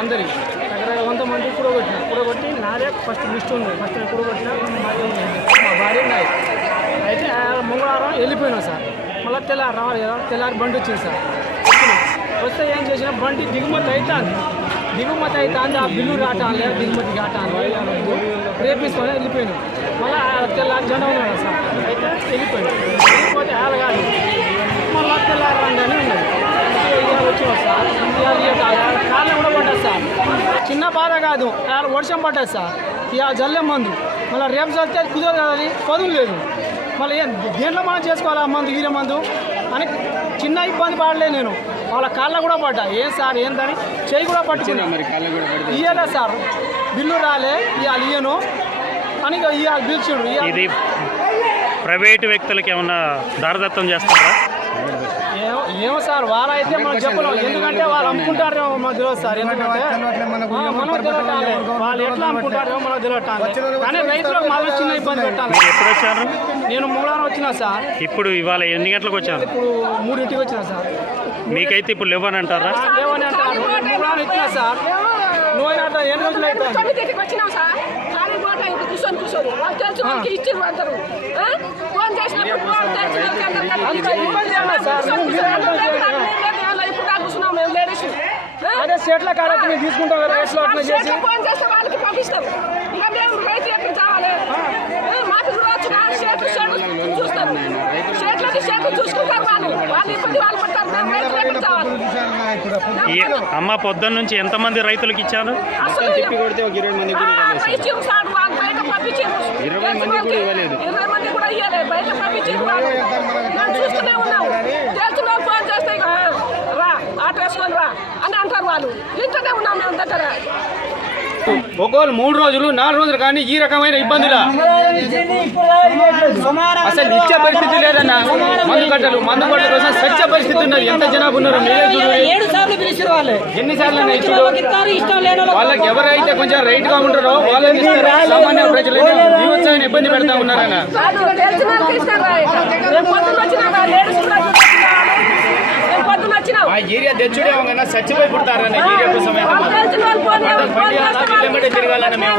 అందరి దగ్గర వంద మంది కూడగొట్టిన. కూడగొట్టి నాదే ఫస్ట్ లిస్ట్ ఉంది. ఫస్ట్ కూడగొట్టిన మాది ఉంది. మా భార్య ఉన్నాయి అయితే ఆ మంగళవారం వెళ్ళిపోయినా సార్. మళ్ళీ తెల్లారి రావాలి కదా తెల్లారి బండి వచ్చింది సార్. వస్తే ఏం చేసినా బండి దిగుమతి అవుతుంది దిగుమతి అవుతుంది ఆ బిల్లు రావటాలే దిగుమతి కావటాలే రేపిసుకొని వెళ్ళిపోయినాం. మళ్ళీ తెల్లారి జనం ఉన్నాడు సార్. అయితే వెళ్ళిపోయినాం వెళ్ళిపోతే ఆడ కాదు మళ్ళీ తెల్లారి రండి అని ఉన్నది ఇవాళ వచ్చినాం సార్ ఇవాళ ఇవాళ కాళ్ళు కూడా పడ్డది సార్ చిన్న బాధ కాదు ఇవాళ వర్షం పడ్డది సార్. ఇవాళ జల్లె మందు. మళ్ళీ రేపు చదివితే కుదరదు కదా అది పదులు లేదు. మళ్ళీ ఏం దేంట్లో మనం చేసుకోవాలి ఆ మందు ఈర మందు? అని చిన్న ఇబ్బంది పడలే నేను. వాళ్ళ కాళ్ళ కూడా పడ్డా. ఏం సార్ ఏందని చేయి కూడా పట్టుకున్నా. మరి కాళ్ళు కూడా పడితే ఇయ్యలే సార్. బిల్లు రాలే ఇవాళ ఇయ్యను. అని ఇక ఇవాళ పిలిచిండు. ఇవాళ ఇది ప్రైవేటు వ్యక్తులకి ఏమన్నా దారదత్తం చేస్తారా? ఏమో సార్ వాళ్ళైతే మనం చెప్పలేం ఎందుకంటే వాళ్ళు అమ్ముకుంటారేమో మనకు తెలియదు సార్. ఎందుకంటే తెలియటాలే వాళ్ళు ఎట్లా అమ్ముకుంటారేమో మనకు తెలియటాలే కానీ రైతులకు మాత్రం చిన్న ఇబ్బంది పెట్టాలి. మీరు ఎప్పుడు వచ్చారు? నేను మూలారం వచ్చినా సార్. ఇప్పుడు ఇవాళ ఎన్ని గంటలకు వచ్చారు? ఇప్పుడు మూడింటికి వచ్చినా సార్. మీకైతే ఇప్పుడు లేవని అంటారు? మూలారం ఇచ్చినా సార్? నువ్వు ఎన్ని రోజులు వచ్చినాం సార్. కూర్చొని కూర్చొని. వాళ్ళు వాళ్ళకి అందరూ అదే మేము తీసుకుంటాం కదా అట్లా చేసి. ఫోన్ చేస్తే వాళ్ళకి పంపిస్తారు ఇక మేము రైతు ఎక్కడ చావాలి? ఆ, మాకు చూడవచ్చు షేట్లు షేట్లు చూస్తారు. షేట్లకి షేట్లు చూసుకుంటారు వాళ్ళు. వాళ్ళు ఇబ్బంది వాళ్ళు పడతారు. మేము రైతులు ఎక్కడ చావాలి? ఈ అమ్మ పొద్దున్న నుంచి ఎంతమంది రైతులకు ఇచ్చారు? అసలు తిప్పి కొడితే ఒక ఇరవై మంది కూడా ఇవ్వలేదు ఇచ్చారు సార్ వాళ్ళు బయట పంపించారు ఇరవై మంది కూడా ఇవ్వలేదు. ఇరవై మంది కూడా ఇవ్వలేదు బయట పంపించారు వాళ్ళు మేము చూస్తూనే ఉన్నాం తెలిసిన వాళ్ళు ఫోన్ చేస్తే ఇక రా ఆటో వేసుకొని రా ఉన్నాం మేము దగ్గర. ఒకవేళ మూడు రోజులు నాలుగు రోజులు కానీ ఈ రకమైన ఇబ్బందులా. అసలు ఇచ్చే పరిస్థితి లేదన్న. మందు కట్టలు మందు కట్టల కోసం సత్య పరిస్థితి ఉన్నది. ఎంత జనాభా ఉన్నారు ఎన్నిసార్లు ఇచ్చుడు వాళ్ళకి ఎవరైతే కొంచెం రైట్గా ఉంటారో ఇస్తారు సామాన్య ప్రజలైతే జీవోత్సవాన్ని ఇబ్బంది పెడతా ఉన్నారన్న. ఏరియా తెచ్చుడే చచ్చిపోయి పుడతారన్న ఏరియా కోసం అయితే తిరగాలన్న మేము.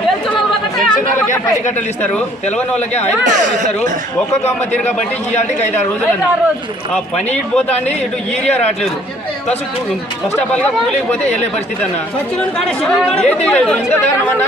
తెలిసిన వాళ్ళకే. పది కట్టలు ఇస్తారు. తెలియని వాళ్ళకే ఐదు కట్టలు ఇస్తారు. ఒక్కొక్క అమ్మ తిరగబట్టి ఇవాళకి ఐదు ఆరు రోజులు అన్న ఐదు ఆరు రోజులు. ఆ పని ఇటు పోతాంది ఇటు ఏరియా రావట్లేదు. ప్లస్ ఫస్ట్ ఆఫ్ ఆల్గా కూలికి పోతే వెళ్ళే పరిస్థితి అన్న. ఏది లేదు ఇంత దారుణం అన్న.